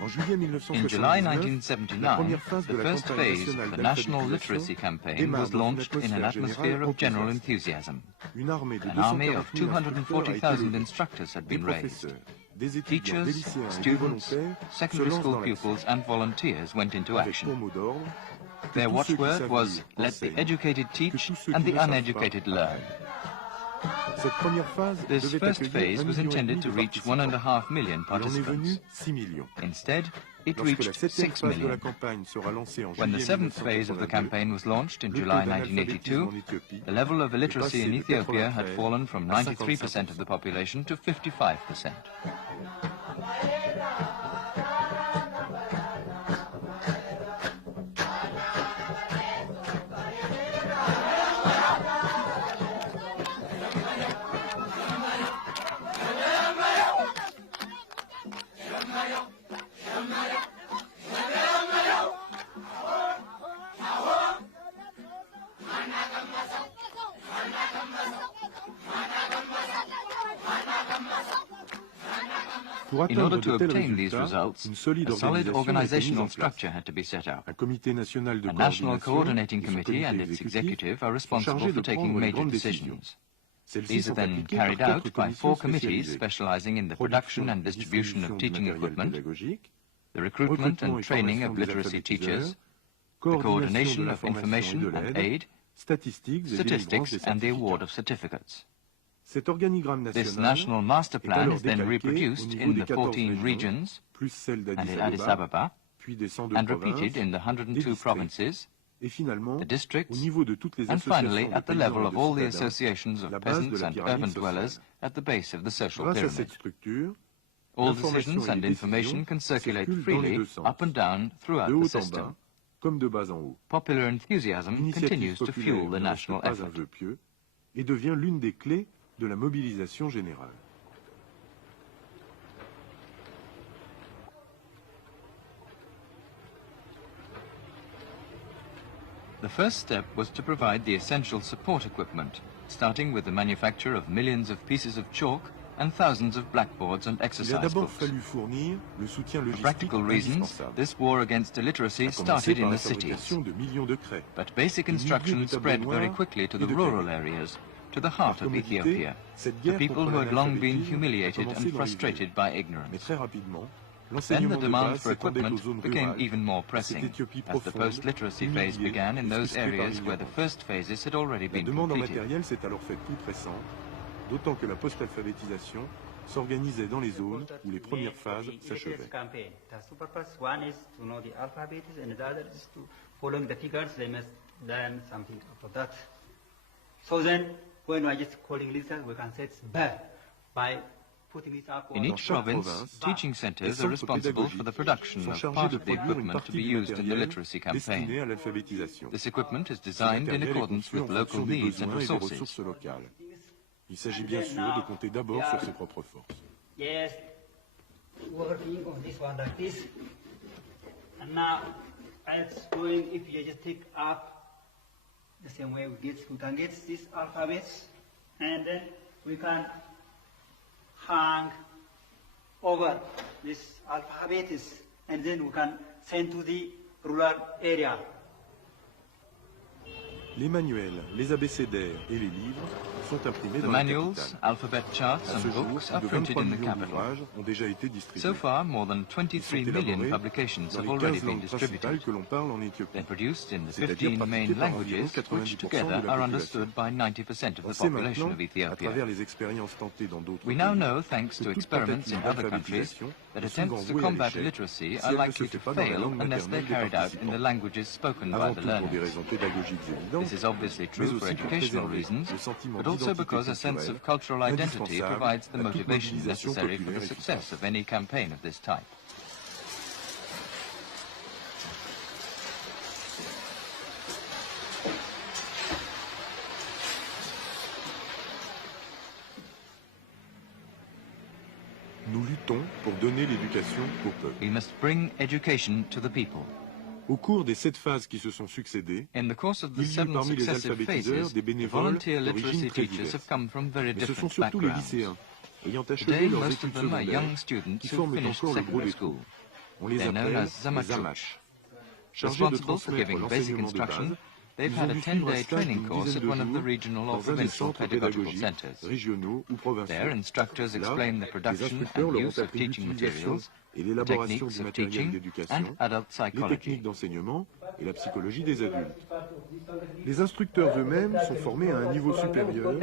In July 1979, the first phase of the National Literacy Campaign was launched in an atmosphere of general enthusiasm. An army of 240,000 instructors had been raised. Teachers, students, secondary school pupils and volunteers went into action. Their watchword was, "Let the educated teach and the uneducated learn." This first phase was intended to reach 1.5 million participants. Instead, it reached 6 million. When the seventh phase of the campaign was launched in July 1982, the level of illiteracy in Ethiopia had fallen from 93% of the population to 55%. In order to obtain these results, a solid organizational structure had to be set up. A national coordinating committee and its executive are responsible for taking major decisions. These are then carried out by 4 committees specializing in the production and distribution of teaching equipment, the recruitment and training of literacy teachers, the coordination of information and aid, statistics and the award of certificates. This national master plan is then reproduced in the 14 regions and in Addis Ababa, and repeated in the 102 provinces, the districts, and finally at the level of all the associations of peasants and urban dwellers at the base of the social pyramid. All decisions and information can circulate freely up and down throughout the system. Popular enthusiasm continues to fuel the national effort. De la mobilisation générale. The first step was to provide the essential support equipment, starting with the manufacture of millions of pieces of chalk and thousands of blackboards and exercise books. For practical reasons, this war against illiteracy started in the cities. But basic instruction spread very quickly to the rural areas, to the heart of Ethiopia, the people who had long been humiliated and frustrated by ignorance. Then the demand for equipment became even more pressing, as the post-literacy phase began in those areas where the first phases had already been completed. D'autant que la post-alphabétisation s'organisait dans les zones où les premières phases s'achevaient. The purpose one is to know the alphabet, and the other is to following the figures. They must learn something about that. So then, when I just calling Lisa, we can say it's bad by putting it up. In each province, teaching centers are responsible for the production of part of the equipment to be used in the literacy campaign. This equipment is designed in accordance with local needs and resources. Il s'agit bien sûr de compter d'abord sur ses propres forces. Yes, working on this one like this. And now, it's going, if you just take up the same way we can get these alphabets, and then we can hang over this alphabets, and then we can send to the rural area. Les manuels, les abécédaires et les livres sont imprimés dans la capitale. Alphabet charts and books are printed in the capital. So far, more than 23 million publications have already been distributed. They're produced in the 15 main languages, which together are understood by 90% of the population of Ethiopia. We now know, thanks to experiments in other countries, that attempts to combat illiteracy are likely to fail unless they're carried out in the languages spoken by the learners. This is obviously true for educational reasons, but also because a sense of cultural identity provides the motivation necessary for the success of any campaign of this type. Nous luttons pour donner l'éducation au peuple. We must bring education to the people. Au cours des 7 phases qui se sont succédées, in the course of the 7 successive phases, volunteer literacy teachers have come from very different backgrounds. Today, most of them are young students who finished secondary school. On les They're known appelle as les zamachuk. amash. Chargés de Responsible for transmettre giving basic l'enseignement de base, instruction, they've ils ont had a dû suivre un 10-day stage training d'une course dizaine at de one of the jours regional or dans un des provincial centres pedagogical pédagogiques centers. régionaux ou provinciaux. There, instructors Là, explain the les production instructeurs and leur ont use of appris teaching l'utilisation materials, et the l'élaboration techniques du of matériel teaching, and d'éducation, adult les psychology. techniques d'enseignement et la psychologie des adultes. Les instructeurs eux-mêmes sont formés à un niveau supérieur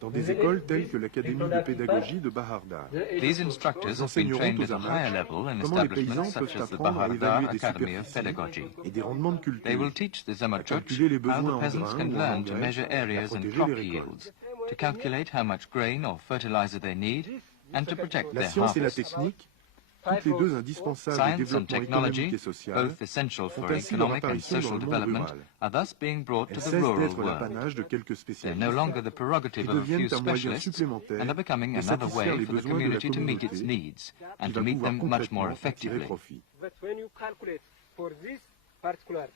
dans des écoles telles que l'Académie de pédagogie de Bahardar. These instructors have been trained at a higher level in Comment les paysans establishments such peuvent as the apprendre à Bahardar évaluer des Academy of superficies Pedagogy. et des rendements de culture, They will teach the à zamachuk calculer les how besoins the en peasants grains can ou en learn to engrais measure et à areas and protéger crop les récoltes. yields, to calculate how much grain or fertilizer they need, and to protect La their science et la harvest. technique, toutes les deux indispensables au Science and développement technology, économique et social, both essential font for ainsi leur economic and apparition dans social le monde development, rural. are thus being brought to Elles the cessent rural d'être world. l'apanage de quelques They're spécialistes no longer the qui prerogative of a few deviennent un moyen specialists supplémentaire and are becoming de another satisfaire way les for the besoins de la community to meet its communauté needs qui and to va meet pouvoir them much more concrètement en tirer effectively. profit. But when you calculate for this particular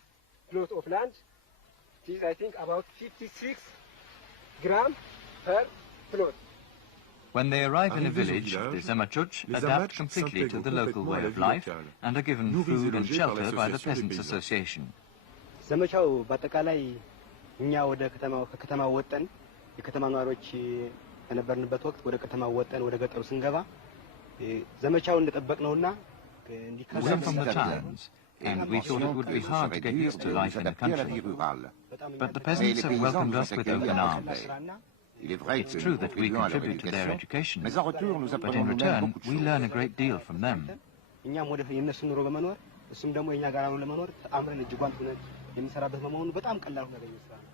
plot of land, it is I think about 56 grams per plot. When they arrive in a Arrivés au village, the village, Zamachuch les adapt Amach completely to s'intègrent the local complètement à way la of vie life locale, and are given nourris et food and logés par shelter by the l'association des Peasants paysans. Association. ዘመቻው በአጠቃላይ እኛ ወደ ከተማ ወጠን የከተማ ነዋሪዎች በነበርንበት ወቅት ወደ ከተማ ወጠን ወደ ገጠሩ ስንገባ ዘመቻውን እንደጠበቅነውና We're from the towns, and we thought it would be hard to get used to life in the country. But the peasants have welcomed us with open arms. It's true that we contribute to their education, but in return, we learn a great deal from them. እኛም ወደ የነሱ ኑሮ በመኖር እሱም ደግሞ የኛ ጋር ነው ለመኖር አምረን እጅጓን ሆነን የሚሰራበት በመሆኑ በጣም ቀላል ሆነ ያገኘው ስራ ነው።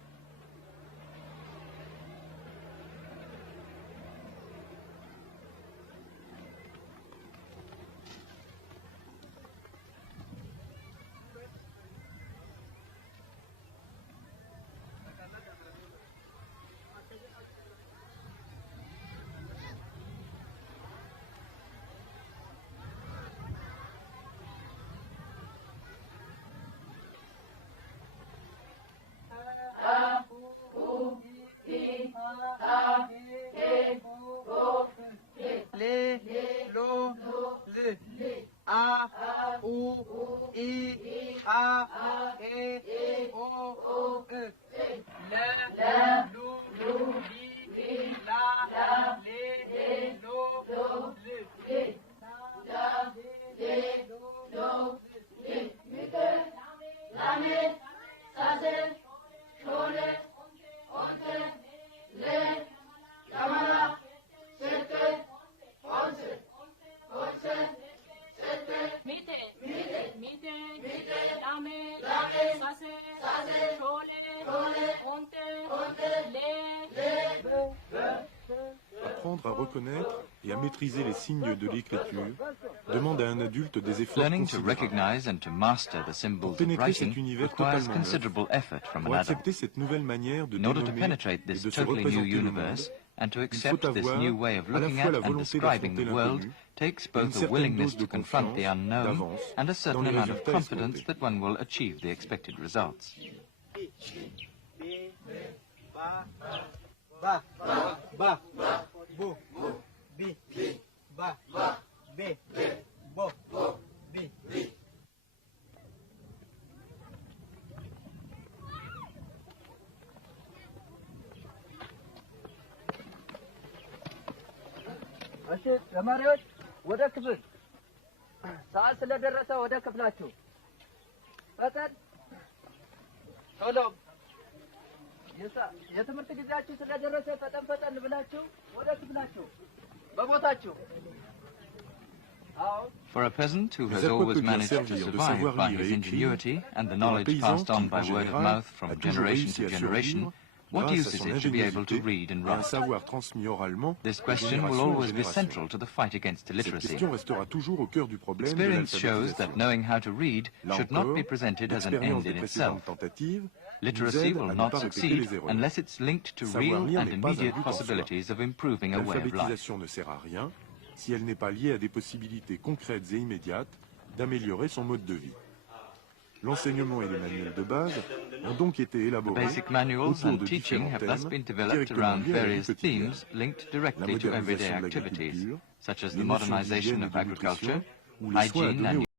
Apprendre à reconnaître et à maîtriser les signes de l'écriture demande à un adulte des efforts Learning to considérables. recognize and to master the Pour symbols of pénétrer writing cet univers requires totalement neuf, considerable effort from pour an accepter adult. cette nouvelle manière de In order to dénommer penetrate et this de se totally new représenter le universe monde, and to il accept faut this avoir new way of à la looking fois at la and volonté describing d'affronter the world l'inconnu takes et une both a certaine willingness dose de to confront the confiance unknown d'avance and a dans certain les amount of résultats confidence escomptés. that one will achieve the expected results. Ba ba bo bi ba be bo bi እሺ ተማሪዎች ወደ ክፍል ሰዓት ስለደረሰ ወደ ክፍላችሁ ፈጠን ቶሎ የትምህርት ጊዜያችሁ ስለደረሰ ፈጠን ብላችሁ ወደ ክፍላችሁ በቦታችሁ። For a peasant who has Les always peuples bien managed to servir de survive savoir by lire his et écrire, ingenuity and the pour un knowledge paysan passed on qui, by en word of général, mouth a from toujours generation réussi to à generation, survivre what grâce à use is son it to be able to ingéniosité read and et un write? savoir transmis oralement This de question will génération en always be génération. central to the fight against Cette illiteracy. question restera toujours au cœur du problème de Experience shows l'alphabétisation. that knowing how to read Là should not encore, be presented as an l'expérience end des in précédentes itself. tentatives nous Literacy aide will à ne not pas répéter succeed les erreurs. unless it's linked to Savoir real lire and n'est pas un immediate but en soi. possibilities of improving a way of life. L'alphabétisation ne sert à rien si elle n'est pas liée à des possibilités concrètes et immédiates d'améliorer son mode de vie. L'enseignement et les manuels de base ont donc été The élaborés basic manuals autour and de teaching différents have thus thèmes been developed directement around liés à la vie various quotidienne. themes linked La directly to everyday modernisation de activities, l'agriculture, such as les the notions modernization d'hygiène et of de nutrition agriculture, ou les soins à hygiene donner and